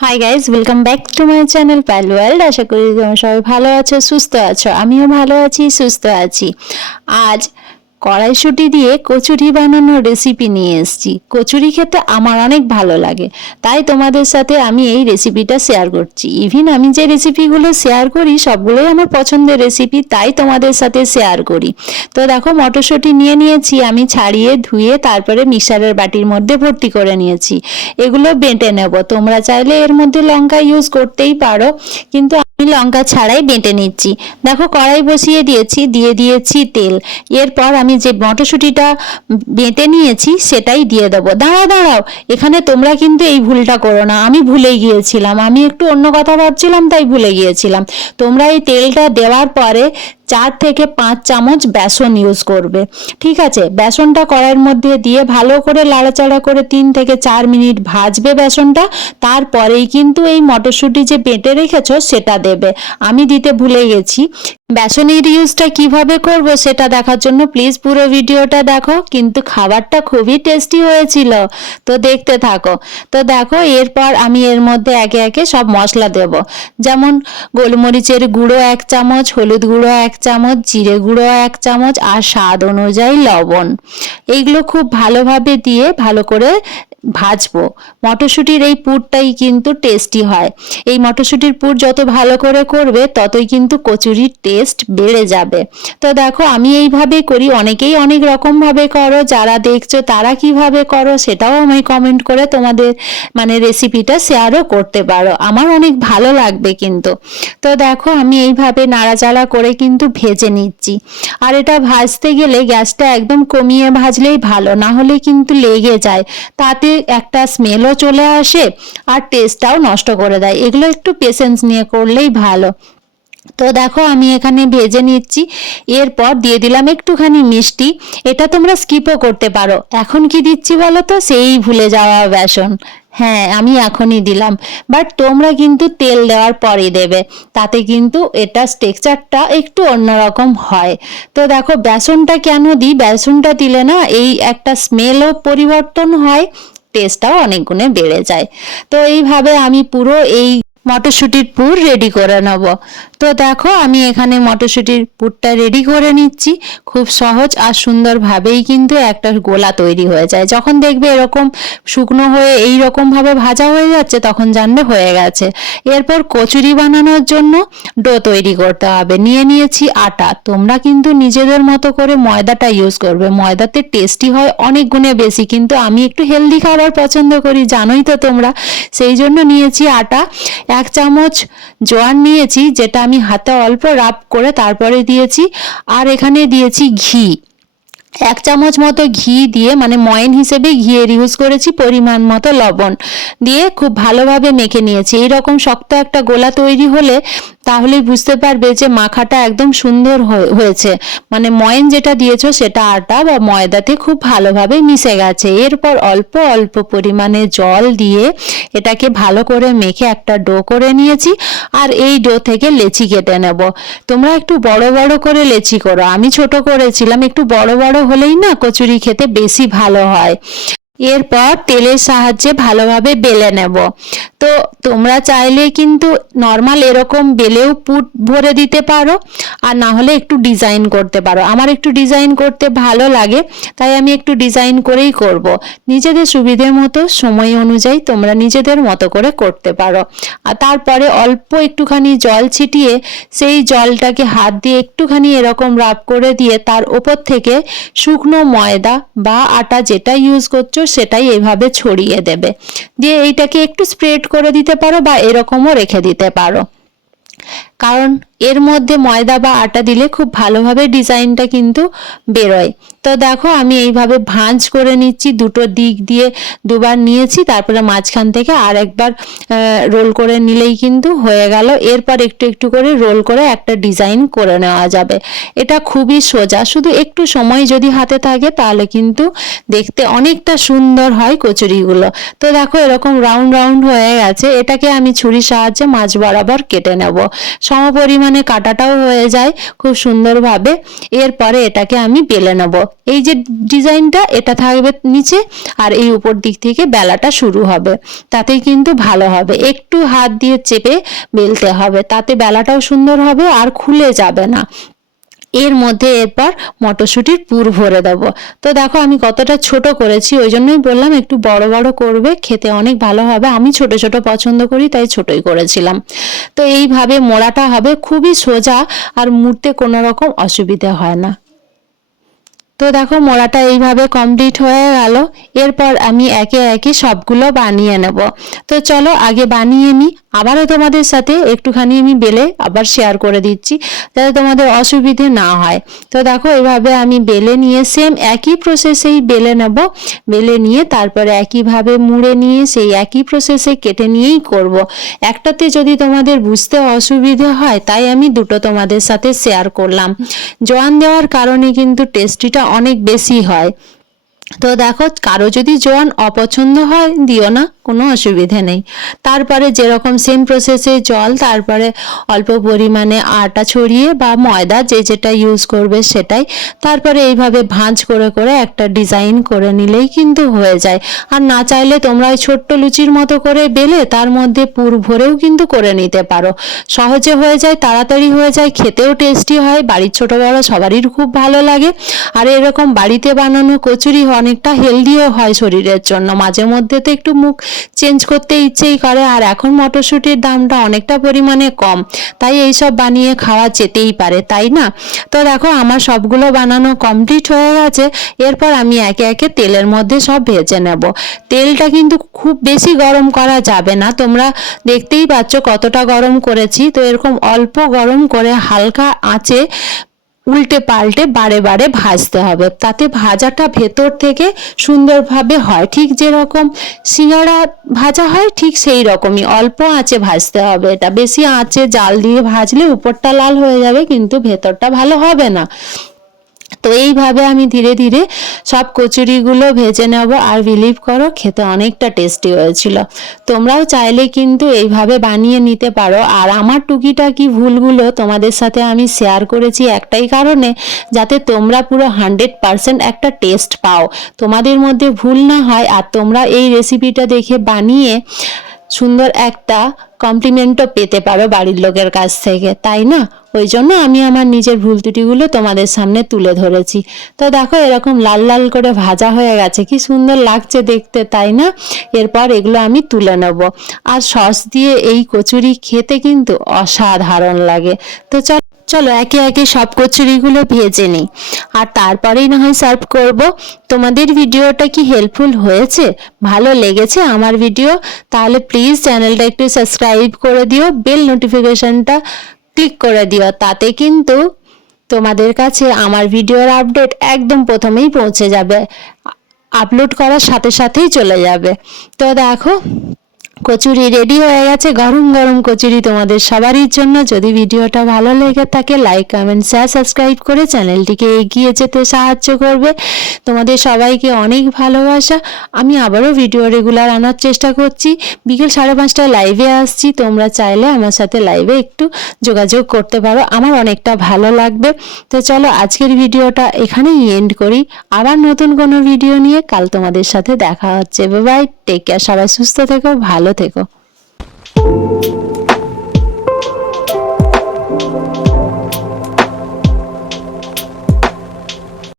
High guys, welcome back to my channel Pal World. আশা করি তোমরা সবাই ভালো আছো, সুস্থ আছো। আমিও ভালো আছি, সুস্থ আছি। আজ কড়াইশুঁটি দিয়ে কচুরি বানানোর রেসিপি নিয়ে এসেছি। কচুরি খেতে আমার অনেক ভালো লাগে, তাই তোমাদের সাথে আমি এই রেসিপিটা শেয়ার করছি। ইভিন আমি যে রেসিপিগুলো শেয়ার করি সবগুলোই আমার পছন্দের রেসিপি, তাই তোমাদের সাথে শেয়ার করি। তো দেখো, মটরশুঁটি নিয়ে নিয়েছি আমি, ছাড়িয়ে ধুয়ে তারপরে মিক্সারের বাটির মধ্যে ভর্তি করে নিয়েছি। এগুলো বেটে নেব। তোমরা চাইলে এর মধ্যে লঙ্কা ইউজ করতেই পারো, কিন্তু আমি লঙ্কা ছাড়াই বেটে নিচ্ছি। দেখো, কড়াই বসিয়ে দিয়েছি, দিয়ে দিয়েছি তেল। এরপর আমি যে মটরশুঁটিটা বেটে নিয়েছি সেটাই দিয়ে দেবো। দাঁড়াও, এখানে তোমরা কিন্তু এই ভুলটা করো না। আমি ভুলে গিয়েছিলাম, আমি একটু অন্য কথা ভাবছিলাম, তাই ভুলে গিয়েছিলাম। তোমরা এই তেলটা দেওয়ার পরে 4 থেকে 5 চামচ বেসন ইউজ করবে, ঠিক আছে? বেসনটা কড়াইয়ের মধ্যে দিয়ে ভালো করে লাড়াচাড়া করে 3 থেকে 4 মিনিট ভাজবে বেসনটা। তারপরেই কিন্তু এই মটরশুঁটি যে বেটে রেখেছো সেটা দেবে। আমি দিতে ভুলে গেছি। বেসনের ইউজটা কিভাবে করব সেটা দেখার জন্য প্লিজ পুরো ভিডিওটা দেখো, কিন্তু খাবারটা খুবই টেস্টি হয়েছিল, তো দেখতে থাকো। তো দেখো, এরপর আমি এর মধ্যে একে একে সব মশলা দেব। যেমন গোলমরিচের গুঁড়ো 1 চামচ, হলুদ গুঁড়ো 1 চামচ, জিরে গুঁড়ো 1 চামচ, আর স্বাদ অনুযায়ী লবণ। এইগুলো খুব ভালোভাবে দিয়ে ভালো করে ভাজবো। মটরশুঁটির এই পুরটাই কিন্তু টেস্টি হয়। এই মটরশুঁটির পুর যত ভালো করে করবে ততই কিন্তু কচুরির টেস্ট বেড়ে যাবে। তো দেখো, আমি এইভাবেই করি, অনেকেই অনেক রকম ভাবে করো। যারা দেখছো তারা কিভাবে করো সেটাও আমায় কমেন্ট করে তোমাদের রেসিপিটা শেয়ারও করতে পারো, আমার অনেক ভালো লাগবে কিন্তু। তো দেখো, আমি এইভাবে নাড়াচাড়া করে কিন্তু ভেজে নিচ্ছি। আর এটা ভাজতে গেলে গ্যাসটা একদম কমিয়ে ভাজলেই ভালো, না হলে কিন্তু লেগে যায়, তাতে একটা স্মেলও চলে আসে আর টেস্টটাও নষ্ট করে দেয়। এগুলো একটু পেশেন্স নিয়ে করলেই ভালো। তো দেখো, আমি এখানে ভেজে নিচ্ছি। এরপর দিয়ে দিলাম একটুখানি মিষ্টি। এটা তোমরা স্কিপও করতে পারো। এখন কি দিচ্ছি বলো তো? সেই ভুলে যাওয়া বেসন। হ্যাঁ, আমি এখনই দিলাম, বাট তোমরা কিন্তু তেল দেওয়ার পরে দেবে, তাতে কিন্তু এটা টেক্সচারটা একটু অন্যরকম হয়। তো দেখো, বেসনটা কেন দিই? বেসনটা দিলে না এই একটা স্মেলও পরিবর্তন হয়, টেস্টটাও অনেক গুণে বেড়ে যায়। তো এইভাবে আমি পুরো এই মটরশুঁটির পুর রেডি করে নেব। তো দেখো, আমি এখানে মটরশুঁটির পুরটা রেডি করে নিচ্ছি। খুব সহজ আর সুন্দরভাবেই কিন্তু একটা গোলা তৈরি হয়ে যায়। যখন দেখবে এরকম শুকনো হয়ে এই রকম ভাবে ভাজা হয়ে যাচ্ছে, তখন জানবে হয়ে গেছে। এরপর কচুরি বানানোর জন্য ডো তৈরি করতে হবে। নিয়ে নিয়েছি আটা। তোমরা কিন্তু নিজেদের মতো করে ময়দাটা ইউজ করবে, ময়দাতে টেস্টি হয় অনেক গুণে বেশি, কিন্তু আমি একটু হেলদি খাবার পছন্দ করি, জানোই তো তোমরা। সেই জন্য নিয়েছি আটা। 1 চামচ জোয়ান নিয়েছি, যেটা আমি হাতে অল্প রাব করে তারপরে দিয়েছি। আর এখানে দিয়েছি ঘি। 1 চামচ মতো ঘি দিয়ে, ময়ন হিসেবে ঘিয়ের ইউজ করেছি। পরিমাণ মতো লবণ দিয়ে খুব ভালোভাবে মেখে নিয়েছি। এইরকম শক্ত একটা গোলা তৈরি হলে তাহলেই বুঝতে পারবে যে মাখাটা একদম সুন্দর হয়েছে। ময়ন যেটা দিয়েছো সেটা আটা বা ময়দাতে খুব ভালোভাবে মিশে গেছে। এরপর অল্প অল্প পরিমাণে জল দিয়ে এটাকে ভালো করে মেখে একটা ডো করে নিয়েছি। আর এই ডো থেকে লেচি কেটে নেব। তোমরা একটু বড় বড় করে লেচি করো, আমি ছোট করেছিলাম। একটু বড় বড় হলেই না কচুরি খেতে বেশি ভালো হয়। এরপর তেলের সাহায্যে ভালোভাবে বেলে নেব। তো তোমরা চাইলে কিন্তু নর্মাল এরকম বেলেও পুর ভরে দিতে পারো, আর না হলে একটু ডিজাইন করতে পারো। আমার একটু ডিজাইন করতে ভালো লাগে, তাই আমি একটু ডিজাইন করেই করব। নিজেদের সুবিধে মতো সময় অনুযায়ী তোমরা নিজেদের মতো করে করতে পারো। আর তারপরে অল্প একটুখানি জল ছিটিয়ে সেই জলটাকে হাত দিয়ে একটুখানি এরকম রাব করে দিয়ে তার ওপর থেকে শুকনো ময়দা বা আটা যেটা ইউজ করছো সেটাই এভাবে ছড়িয়ে দেবে। দিয়ে এইটাকে একটু স্প্রেড করে দিতে পারো বা এরকমও রেখে দিতে পারো, কারণ এর মধ্যে ময়দা বা আটা দিলে খুব ভালোভাবে ডিজাইনটা কিন্তু বেরোয়। তো দেখো, আমি এইভাবে ভাঁজ করে নিচ্ছি। দুটো দিক দিয়ে দুবার নিয়েছি, তারপরে মাঝখান থেকে আর একবার রোল করে নিলেই কিন্তু হয়ে গেল। এরপর একটু একটু করে রোল করে একটা ডিজাইন করে নেওয়া যাবে। এটা খুবই সোজা, শুধু একটু সময় যদি হাতে থাকে তাহলে কিন্তু দেখতে অনেকটা সুন্দর হয় কচুরিগুলো। তো দেখো, এরকম রাউন্ড রাউন্ড হয়ে গেছে। এটাকে আমি ছুরির সাহায্যে মাঝ বরাবর কেটে নেব। সমপরিমাণ পরিমাণে কাটাটাও হয়ে যায় খুব সুন্দরভাবে। এরপরে এটাকে আমি বেলে নেব। এই যে ডিজাইনটা এটা থাকবে নিচে, আর এই উপর দিক থেকে বেলাটা শুরু হবে, তাতেই কিন্তু ভালো হবে। একটু হাত দিয়ে চেপে বেলতে হবে, তাতে বেলাটাও সুন্দর হবে আর খুলে যাবে না। এর মধ্যে এরপর মটরশুঁটির পুর ভরে দেবো। তো দেখো আমি কতটা ছোট করেছি, ওই জন্যই বললাম একটু বড় বড় করবে, খেতে অনেক ভালো হবে। আমি ছোট ছোট পছন্দ করি তাই ছোটই করেছিলাম। তো এইভাবে মোড়াটা হবে খুবই সোজা, আর মুড়তে কোনো রকম অসুবিধা হয় না। তো দেখো মোড়াটা এইভাবে কমপ্লিট হয়ে গেল। এরপর আমি একে একে সবগুলো বানিয়ে নেব। তো চলো আগে বানিয়ে নিই, আবারও তোমাদের সাথে একটুখানি আমি বেলে আবার শেয়ার করে দিচ্ছি, যাতে তোমাদের অসুবিধে না হয়। তো দেখো এইভাবে আমি বেলে নিয়ে সেম একই প্রসেসেই বেলে নেব। বেলে নিয়ে তারপরে একইভাবে মুড়ে নিয়ে সেই একই প্রসেসে কেটে নিয়েই করব। একটাতে যদি তোমাদের বুঝতে অসুবিধে হয় তাই আমি দুটো তোমাদের সাথে শেয়ার করলাম। জোয়ান দেওয়ার কারণে কিন্তু টেস্টিটা অনেক বেশি হয়। তো দেখো কারো যদি জোয়ান অপছন্দ হয় দিও না, কোনো অসুবিধে নেই। তারপরে যেরকম সেম প্রসেসে জল, তারপরে অল্প পরিমাণে আটা ছড়িয়ে বা ময়দা যে যেটা ইউজ করবে সেটাই, তারপরে এইভাবে ভাঁজ করে করে একটা ডিজাইন করে নিলেই কিন্তু হয়ে যায়। আর না চাইলে তোমরা ওই ছোট্ট লুচির মতো করে বেলে তার মধ্যে পুর ভরেও কিন্তু করে নিতে পারো। সহজে হয়ে যায়, তাড়াতাড়ি হয়ে যায়, খেতেও টেস্টি হয়, বাড়ির ছোট বড় সবারই খুব ভালো লাগে। আর এরকম বাড়িতে বানানো কচুরি অনেকটা হেলদিও হয় শরীরের জন্য। মাঝে মধ্যে তো একটু মুখ চেঞ্জ করতে ইচ্ছেই করে, আর এখন মটরশুঁটির দামটা অনেকটা পরিমাণে কম, তাই এইসব বানিয়ে খাওয়া যেতেই পারে, তাই না? তো দেখো আমার সবগুলো বানানো কমপ্লিট হয়ে গেছে। এরপর আমি একে একে তেলের মধ্যে সব ভেজে নেব। তেলটা কিন্তু খুব বেশি গরম করা যাবে না, তোমরা দেখতেই পাচ্ছ কতটা গরম করেছি। তো এরকম অল্প গরম করে হালকা আঁচে উল্টে পাল্টে বারে বারে ভাজতে হবে, তাতে ভাজাটা ভেতর থেকে সুন্দরভাবে হয়। ঠিক যেরকম সিঙ্গাড়া ভাজা হয় ঠিক সেই রকমই অল্প আঁচে ভাজতে হবে। এটা বেশি আঁচে জাল দিয়ে ভাজলে উপরটা লাল হয়ে যাবে কিন্তু ভেতরটা ভালো হবে না। তো এইভাবে আমি ধীরে ধীরে সব কচুরিগুলো ভেজে নেব, আর বিলিভ করো খেতে অনেকটা টেস্টি হয়েছিল। তোমরাও চাইলে কিন্তু এইভাবে বানিয়ে নিতে পারো। আর আমার টুকিটাকি ভুলগুলো তোমাদের সাথে আমি শেয়ার করেছি একটাই কারণে, যাতে তোমরা পুরো 100% একটা টেস্ট পাও, তোমাদের মধ্যে ভুল না হয়, আর তোমরা এই রেসিপিটা দেখে বানিয়ে সুন্দর একটা কমপ্লিমেন্টও পেতে পারো বাড়ির লোকের কাছ থেকে, তাই না? ওই জন্য আমি আমার নিজের ভুল ত্রুটিগুলো তোমাদের সামনে তুলে ধরেছি। তো দেখো এরকম লাল লাল করে ভাজা হয়ে গেছে, কি সুন্দর লাগছে দেখতে, তাই না? এরপর এগুলো আমি তুলে নেব। আর সস দিয়ে এই কচুরি খেতে কিন্তু অসাধারণ লাগে। তো চলো একে একে সব কচুরিগুলো ভেজে নিই, আর তারপরেই না হয় সার্ভ করব। তোমাদের ভিডিওটা কি হেল্পফুল হয়েছে, ভালো লেগেছে আমার ভিডিও? তাহলে প্লিজ চ্যানেলটা একটু সাবস্ক্রাইব করে দিও, বেল নোটিফিকেশনটা ক্লিক করে দিও, তাতে কিন্তু তোমাদের কাছে আমার ভিডিওর আপডেট একদম প্রথমেই পৌঁছে যাবে, আপলোড করার সাথে সাথেই চলে যাবে। তো দেখো কচুরি রেডি হয়ে গেছে, গরম গরম কচুরি তোমাদের সবারই জন্য। যদি ভিডিওটা ভালো লেগে থাকে লাইক কমেন্ট শেয়ার সাবস্ক্রাইব করে চ্যানেলটিকে এগিয়ে যেতে সাহায্য করবে। তোমাদের সবাইকে অনেক ভালোবাসা। আমি আবারও ভিডিও রেগুলার আনার চেষ্টা করছি। বিকেল 5:30টায় লাইভে আসছি, তোমরা চাইলে আমার সাথে লাইভে একটু যোগাযোগ করতে পারো, আমার অনেকটা ভালো লাগবে। তো চলো আজকের ভিডিওটা এখানেই এন্ড করি, আবার নতুন কোনো ভিডিও নিয়ে কাল তোমাদের সাথে দেখা হচ্ছে। বাই বাই, টেক কেয়ার, সবাই সুস্থ থেকো, ভালো থেকো।